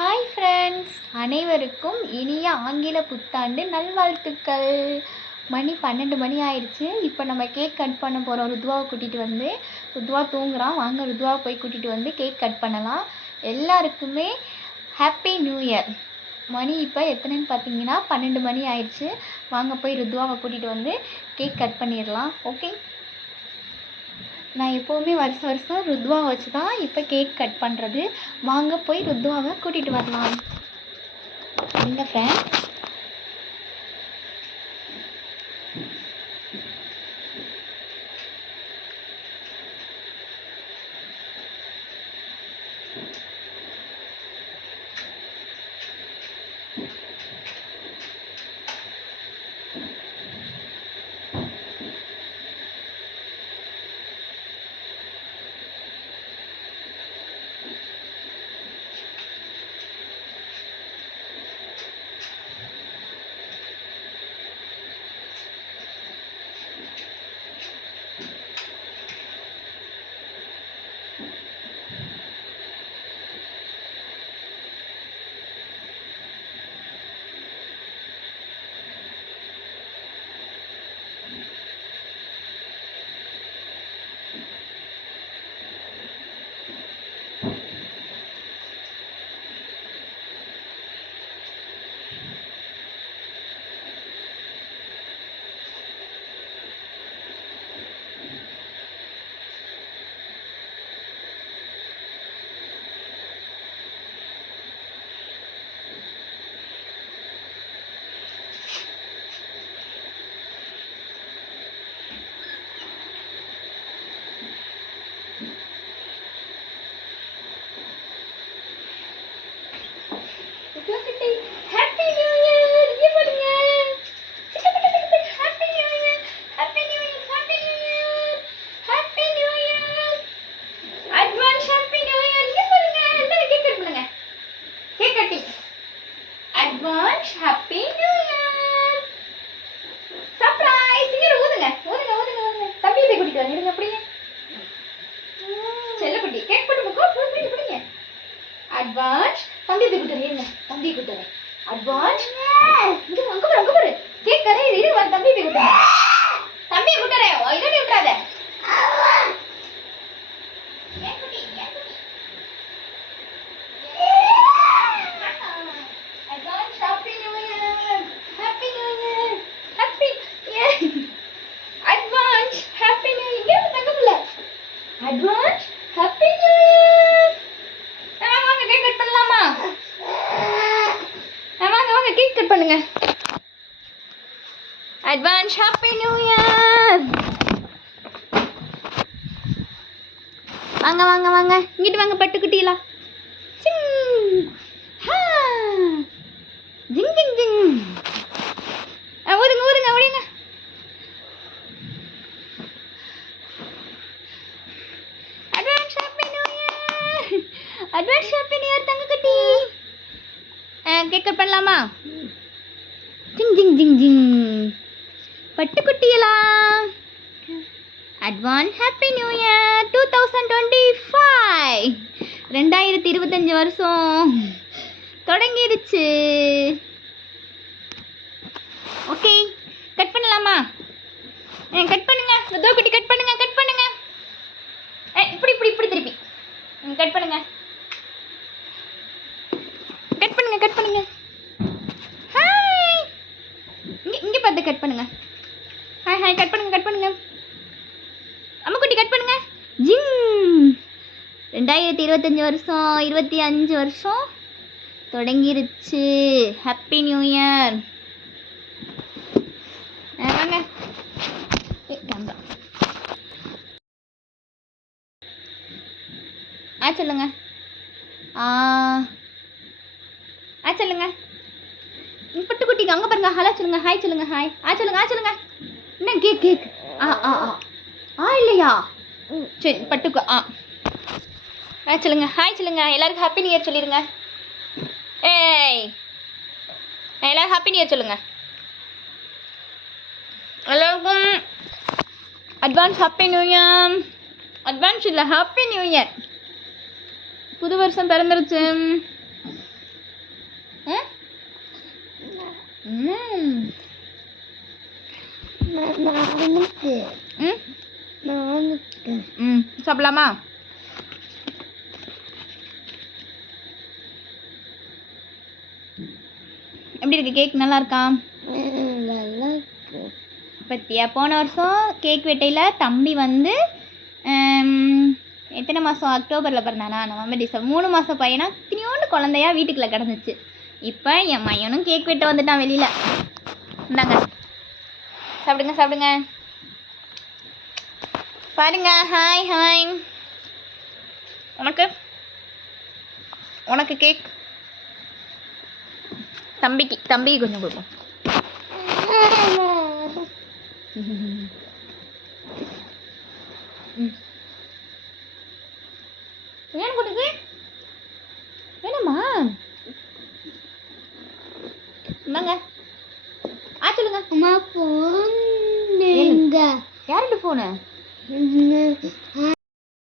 Hi friends, அனைவருக்கும் இனிய ஆங்கில புத்தாண்டு நல்வாழ்த்துக்கள். மணி 12 மணி ஆயிடுச்சு. இப்போ நம்ம கேக் கட் பண்ண போகிறோம். ருத்வாவை கூட்டிகிட்டு வந்து. ருத்வா தூங்குறான். வாங்க ருத்வாவை போய் கூட்டிகிட்டு வந்து கேக் கட் பண்ணலாம். எல்லாருக்குமே ஹாப்பி நியூ இயர். மணி இப்போ எத்தனைன்னு பார்த்தீங்கன்னா 12 மணி ஆயிடுச்சு. வாங்க போய் ருத்வாவை கூட்டிகிட்டு வந்து கேக் கட் பண்ணிடலாம். ஓகே, நான் எப்போவுமே வருஷம் ருத்வாவை வச்சு தான் இப்போ கேக் கட் பண்ணுறது. வாங்க போய் ருத்வாவை கூட்டிகிட்டு வரலாம். இந்த ஃப்ரெண்ட்ஸ், ஹாப்பி நியூ இயர். இங்கே பாருங்க. Happy new year, happy new year, happy new year, happy new year, advance happy new year. இங்கே பாருங்க. எல்லாரும் கேக் கட் பண்ணுங்க. Cake cutting. Advance happy new year. Surprise. இங்க ஊதுங்க ஊதுங்க ஊதுங்க ஊதுங்க. தம்பி போய் கூட்டிட்டு வாங்க. இருங்க அப்படியே. செல்லக்குட்டி கேக் போட்டு பிடிங்க. அட்வான்ஸ். தம்பி போய் கூட்டு இருங்க. தம்பி கூட்டு வரேன். அட்வான்ஸ். இங்க அங்க பாரு கேக் கரை இரு. தம்பி போய் கூட்டு தம்பி கூட்டு வரேன். இதடி விட்டுறாத. Advance happy new year. Happy new year. Happy advance happy new year. இங்க தங்க புள்ள. Advance happy new year. வாங்க கேக் கட் பண்ணலாமா? வாங்க கேக் கட் பண்ணுங்க. Advance happy new year. வாங்க வாங்க வாங்க இங்கிட்டு வாங்க பட்டுக்குட்டிலா. சிங் ஹா ஜிங் ஜிங் ஜிங். ஊதுங்க ஊதுங்க ஓடிங்க. Advance happy new year. Advance happy new year தங்கக்குட்டி. கேக் கட் பண்ணலாமா? ஜிங் ஜிங் ஜிங் ஜிங். பட்டுக்குட்டியெல்லாம் அட்வான்ஸ் ஹாப்பி நியூ இயர் 2025. 2025 வருஷம் தொடங்கிடுச்சு. ஓகே, கட் பண்ணலாமா? கட் பண்ணுங்க. ருத்வாக்குட்டி கட் பண்ணுங்க. கட் பண்ணுங்க. இப்படி இப்படி இப்படி திருப்பி கட் பண்ணுங்க. கட் பண்ணுங்க. கட் பண்ணுங்க. ஹாய். இங்க பார்த்து கட் பண்ணுங்க. Hi hi. கட் பண்ணுங்க. கட் பண்ணுங்க. அம்மாக்குட்டி கட் பண்ணுங்க. ஜிங். 2025 வருஷம் 25 வருஷம் தொடங்கிருச்சு. Happy new year. வாங்க கேமரா. சொல்லுங்க. சொல்லுங்க. பட்டுக்குட்டிக்கு அங்கே பாருங்க. ஹலோ சொல்லுங்க. ஹாய் சொல்லுங்க. ஹாய். சொல்லுங்க. சொல்லுங்க. என்ன கேக் கேக். இல்லையா? சரி பட்டுக்கு சொல்லுங்க. ஹாய் சொல்லுங்க. எல்லாருக்கும் ஹாப்பி நியூ இயர் சொல்லிடுங்க. எல்லாரும் ஹாப்பி நியூ இயர் சொல்லுங்க. எல்லாருக்கும் advance happy new year. Advance இல்லை, ஹாப்பி நியூ இயர். புது வருஷம் பிறந்துருச்சு. ம் ம் சாப்பிடலாமா? எப்படி இருக்கு கேக்? நல்லா இருக்கா? பத்தியா போன வருஷம் கேக் வெட்டையில் தம்பி வந்து எத்தனை மாதம்? அக்டோபரில் பிறந்தானா? நவம்பர் டிசம்பர் 3 மாதம் பையனா தினியோண்டு குழந்தையா வீட்டுக்குள்ளே கிடந்துச்சு. இப்போ என் மையனும் கேக் வெட்ட வந்துட்டான் வெளியில். இந்தாங்க சாப்பிடுங்க சாப்பிடுங்க. பாருங்க. Hi hi. உனக்கு உனக்கு கேக். தம்பிக்கு கொஞ்சம் கொடுப்போம். ஏன் கொடுக்கு வேணுமா? இந்தாங்க. சொல்லுங்க. அம்மா ஃபோன் யார்கிட்ட ஃபோனு?